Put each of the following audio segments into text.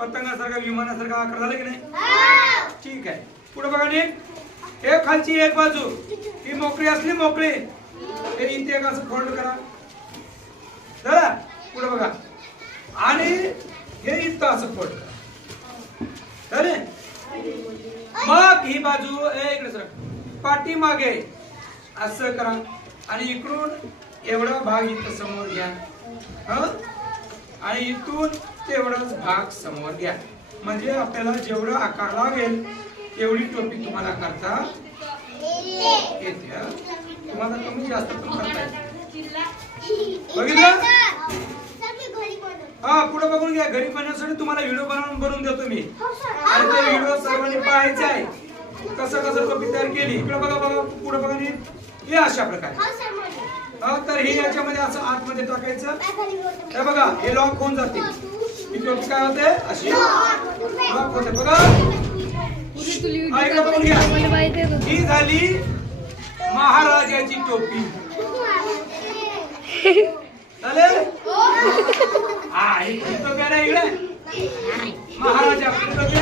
पतंगासारखा विमानासारखा आकार झाला की नाही? ठीक आहे. पुढे बघा नीट. हे खालची एक बाजू. ही मोकळी असली मोकळी. हे इथे एक असं फोल्ड करा. चला पुढे बघा. आणि हे इथं असं फोल्ड करा. चालेल मग ही बाजू ए इकडे सर पाठीमागे असं करा. आणि इकडून एवढा भाग इथं समोर घ्या. हं? आणि इथून तेवढाच भाग समोर घ्या. म्हणजे आपल्याला जेवढं आकार लागेल तेवढी टोपी तुम्हाला करता येते तुम्हाला कमी जास्त पण करता येते. बघितलं? हा पुढे बघून घ्या. घरी बनवण्यासाठी तुम्हाला व्हिडिओ बनवून बनवून देतो मी. आणि ते व्हिडिओ सर्वांनी पाहायचे आहे. कसं कसं टोपी तयार केली इकडे बघा बघा पुढे बघा हे अशा प्रकारे. हा, तर हे याच्यामध्ये असं आतमध्ये टाकायचं. हे बघा हे लॉक होऊन जाते. टोपी काय होते अशी लॉक होते बघा इकडे बघून घ्या. ही झाली महाराजाची टोपी. चालेल हा. ही ही टोपी आहे इकडे? महाराजा आपली टोपी?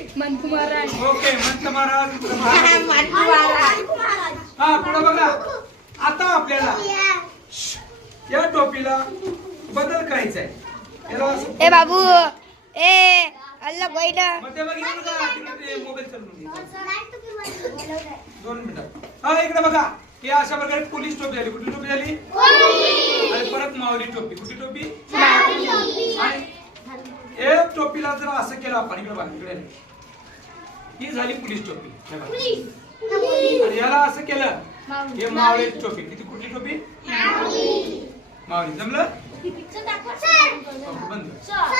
ओके मंत महाराज मंत महाराज. हा पुढे बघा. आता आपल्याला. या टोपीला बदल करायचा आहे ए बाबू ए अल्ला बैठ. दोन मिनिटं. हा इकडे बघा. ही अशा प्रकारे पोलीस टोपी झाली कुठली टोपी झाली आणि परत मावली टोपी. कुठली टोपी? आणि एक टोपीला जर असं केलं आपण इकडे बघा इकडे. ही झाली पोलीस टोपी. बघा. आणि याला असं केलं हे मावळी टोपी. किती कुठली टोपी? માવડી સમજલા